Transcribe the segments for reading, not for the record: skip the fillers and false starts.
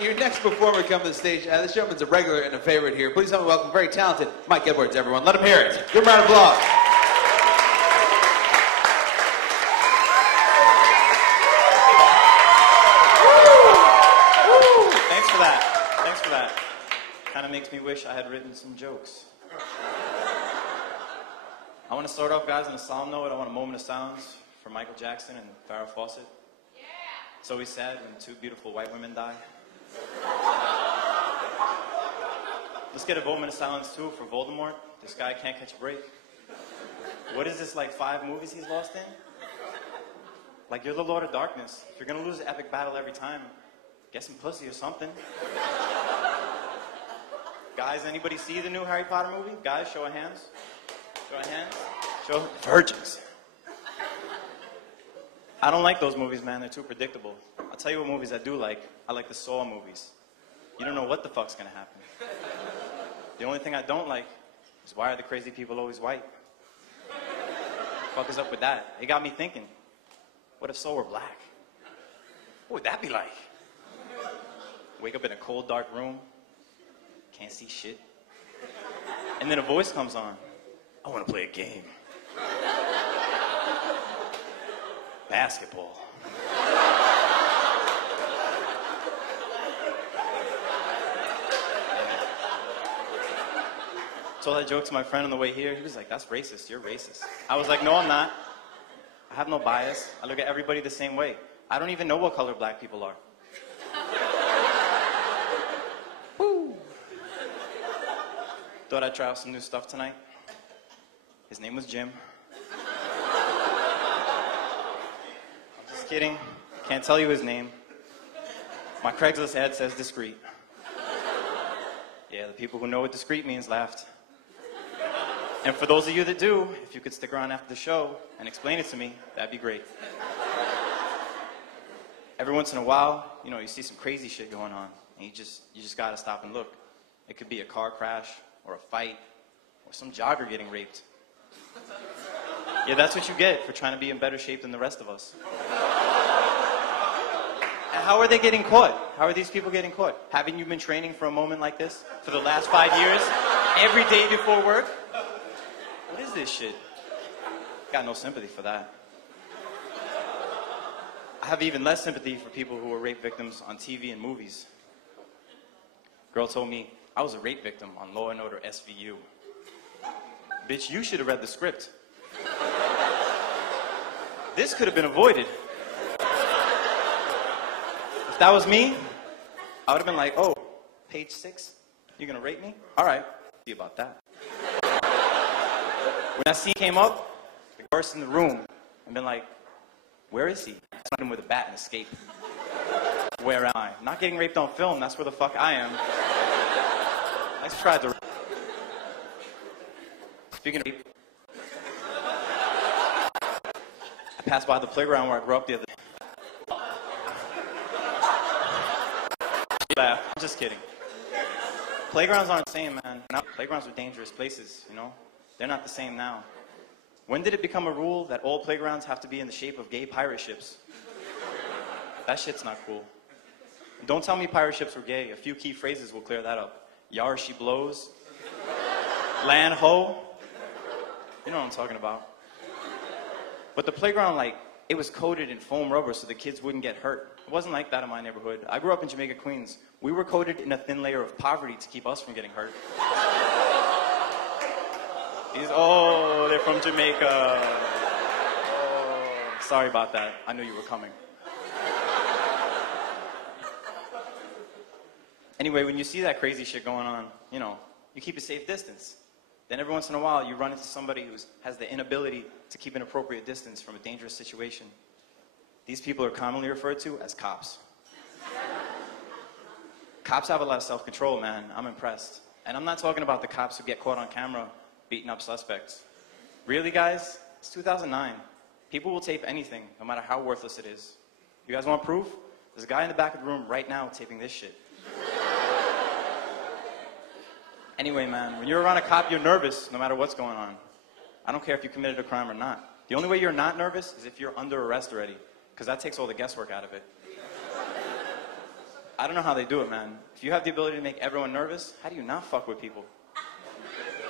Your next performer coming to the stage, this gentleman's a regular and a favorite here. Please help me welcome very talented Mike Edwards, everyone. Let him hear it. Give him a round of applause. Thanks for that. Thanks for that. Kind of makes me wish I had written some jokes. I want to start off, guys, on a solemn note. I want a moment of silence for Michael Jackson and Farrah Fawcett. Yeah. It's always sad when two beautiful white women die. Let's get a moment of silence, too, for Voldemort. This guy can't catch a break. What is this, like 5 movies he's lost in? Like, you're the Lord of Darkness. If you're going to lose an epic battle every time, get some pussy or something. Guys, anybody see the new Harry Potter movie? Guys, show of hands. Show of hands. Show of virgins. I don't like those movies, man. They're too predictable. I'll tell you what movies I do like. I like the Saw movies. You don't know what the fuck's gonna happen. The only thing I don't like is why are the crazy people always white? Fuck is up with that? It got me thinking, what if Saw were black? What would that be like? Wake up in a cold, dark room, can't see shit. And then a voice comes on. I want to play a game. Basketball. Told that joke to my friend on the way here. He was like, that's racist. You're racist. I was like, no, I'm not. I have no bias. I look at everybody the same way. I don't even know what color black people are. Woo. Thought I'd try out some new stuff tonight. His name was Jim. I'm just kidding. Can't tell you his name. My Craigslist ad says discreet. Yeah, the people who know what discreet means laughed. And for those of you that do, if you could stick around after the show and explain it to me, that'd be great. Every once in a while, you know, you see some crazy shit going on, and you just gotta stop and look. It could be a car crash, or a fight, or some jogger getting raped. Yeah, that's what you get for trying to be in better shape than the rest of us. And how are they getting caught? How are these people getting caught? Haven't you been training for a moment like this for the last 5 years? Every day before work? What is this shit? Got no sympathy for that. I have even less sympathy for people who are rape victims on TV and movies. Girl told me I was a rape victim on Law & Order SVU. Bitch, you should have read the script. This could have been avoided. If that was me, I would have been like, oh, page 6, you're gonna rape me? All right, see about that. When that scene came up, the guards in the room and been like, where is he? I shot him with a bat and escape. Where am I? Not getting raped on film, that's where the fuck I am. I tried to. Speaking of rape, I passed by the playground where I grew up the other day. Laugh. I'm just kidding. Playgrounds aren't the same, man. Playgrounds are dangerous places, you know? They're not the same now. When did it become a rule that all playgrounds have to be in the shape of gay pirate ships? That shit's not cool. And don't tell me pirate ships were gay. A few key phrases will clear that up. Yar, she blows. Land ho. You know what I'm talking about. But the playground, like, it was coated in foam rubber so the kids wouldn't get hurt. It wasn't like that in my neighborhood. I grew up in Jamaica, Queens. We were coated in a thin layer of poverty to keep us from getting hurt. Oh, they're from Jamaica. Oh, sorry about that. I knew you were coming. Anyway, when you see that crazy shit going on, you know, you keep a safe distance. Then every once in a while, you run into somebody who has the inability to keep an appropriate distance from a dangerous situation. These people are commonly referred to as cops. Cops have a lot of self-control, man. I'm impressed. And I'm not talking about the cops who get caught on camera beating up suspects. Really, guys? It's 2009. People will tape anything, no matter how worthless it is. You guys want proof? There's a guy in the back of the room right now taping this shit. Anyway, man, when you're around a cop, you're nervous no matter what's going on. I don't care if you committed a crime or not. The only way you're not nervous is if you're under arrest already, because that takes all the guesswork out of it. I don't know how they do it, man. If you have the ability to make everyone nervous, how do you not fuck with people?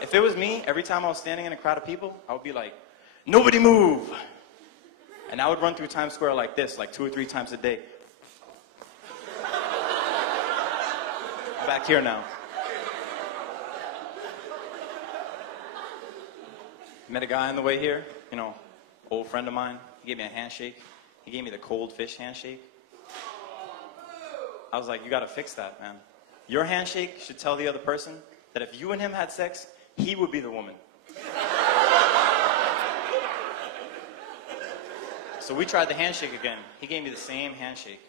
If it was me, every time I was standing in a crowd of people, I would be like, nobody move! And I would run through Times Square like this, like 2 or 3 times a day. I'm back here now. Met a guy on the way here, you know, old friend of mine. He gave me a handshake. He gave me the cold fish handshake. I was like, you gotta fix that, man. Your handshake should tell the other person that if you and him had sex, he would be the woman. So we tried the handshake again. He gave me the same handshake.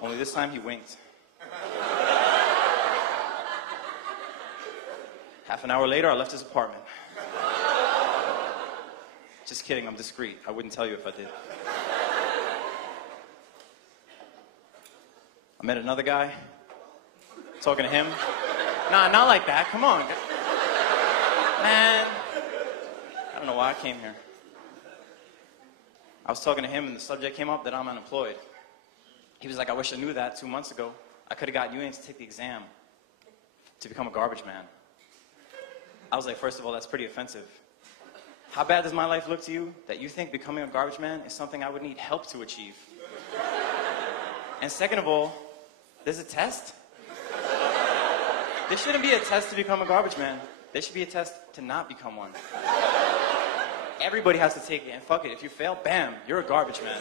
Only this time he winked. Half an hour later, I left his apartment. Just kidding, I'm discreet. I wouldn't tell you if I did. I met another guy, talking to him. Nah, not like that, come on. Man, I don't know why I came here. I was talking to him and the subject came up that I'm unemployed. He was like, I wish I knew that 2 months ago. I could have got you in to take the exam to become a garbage man. I was like, first of all, that's pretty offensive. How bad does my life look to you that you think becoming a garbage man is something I would need help to achieve? And second of all, there's a test? There shouldn't be a test to become a garbage man. There should be a test to not become one. Everybody has to take it, and fuck it, if you fail, bam, you're a garbage man.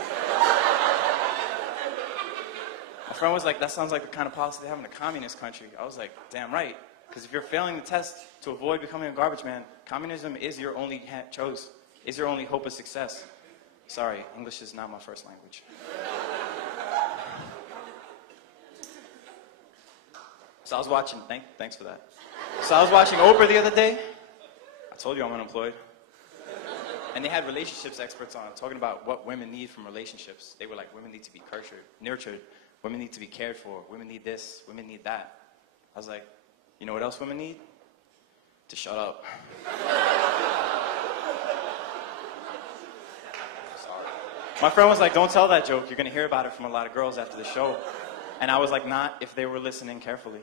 My friend was like, that sounds like the kind of policy they have in a communist country. I was like, damn right. Because if you're failing the test to avoid becoming a garbage man, communism is your only choice, is your only hope of success. Sorry, English is not my first language. So I was watching, thanks for that. So I was watching Oprah the other day. I told you I'm unemployed. And they had relationships experts on, talking about what women need from relationships. They were like, women need to be nurtured, women need to be cared for, women need this, women need that. I was like, you know what else women need? To shut up. My friend was like, don't tell that joke. You're going to hear about it from a lot of girls after the show. And I was like, not if they were listening carefully.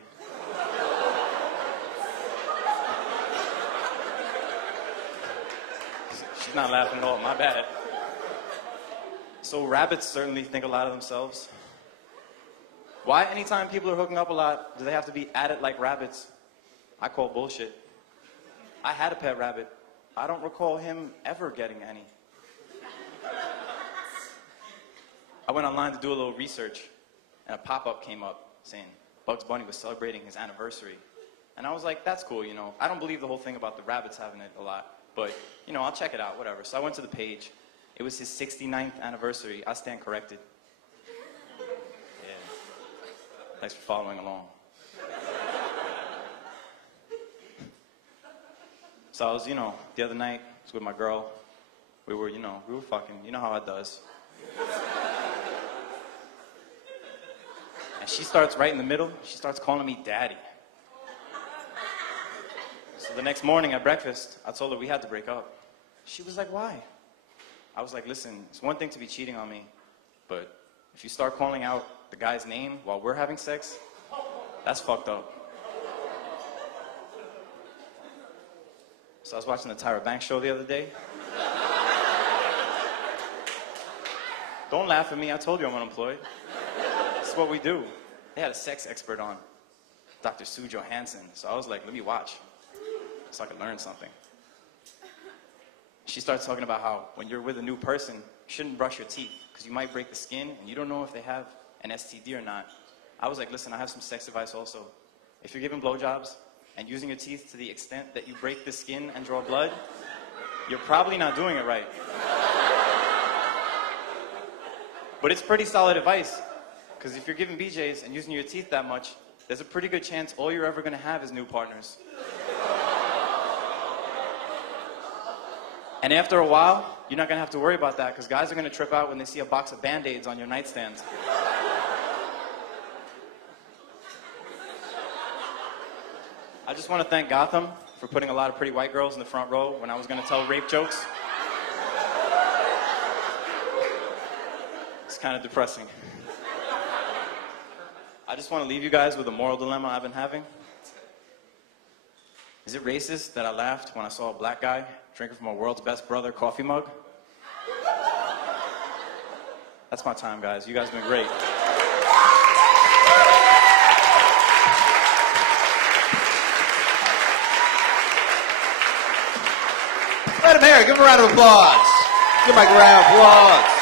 She's not laughing at all. My bad. So rabbits certainly think a lot of themselves. Why anytime people are hooking up a lot, do they have to be at it like rabbits? I call bullshit. I had a pet rabbit. I don't recall him ever getting any. I went online to do a little research, and a pop-up came up saying Bugs Bunny was celebrating his anniversary. And I was like, that's cool, you know. I don't believe the whole thing about the rabbits having it a lot, but, you know, I'll check it out, whatever. So I went to the page. It was his 69th anniversary. I stand corrected. Yeah. Thanks for following along. So I was, you know, the other night, I was with my girl. We were fucking, you know how it does. And she starts right in the middle, she starts calling me daddy. So the next morning at breakfast, I told her we had to break up. She was like, why? I was like, listen, it's one thing to be cheating on me, but if you start calling out the guy's name while we're having sex, that's fucked up. So I was watching the Tyra Banks show the other day. Don't laugh at me, I told you I'm unemployed. This is what we do. They had a sex expert on, Dr. Sue Johansson. So I was like, let me watch, so I could learn something. She starts talking about how when you're with a new person, you shouldn't brush your teeth, because you might break the skin, and you don't know if they have an STD or not. I was like, listen, I have some sex advice also. If you're giving blowjobs, and using your teeth to the extent that you break the skin and draw blood, you're probably not doing it right. But it's pretty solid advice, because if you're giving BJs and using your teeth that much, there's a pretty good chance all you're ever going to have is new partners. And after a while, you're not going to have to worry about that, because guys are going to trip out when they see a box of Band-Aids on your nightstand. I just want to thank Gotham for putting a lot of pretty white girls in the front row when I was going to tell rape jokes. It's kind of depressing. I just want to leave you guys with a moral dilemma I've been having. Is it racist that I laughed when I saw a black guy drinking from a world's best brother coffee mug? That's my time, guys. You guys have been great. Let him hear it. Give him a round of applause. Give Mike a round of applause.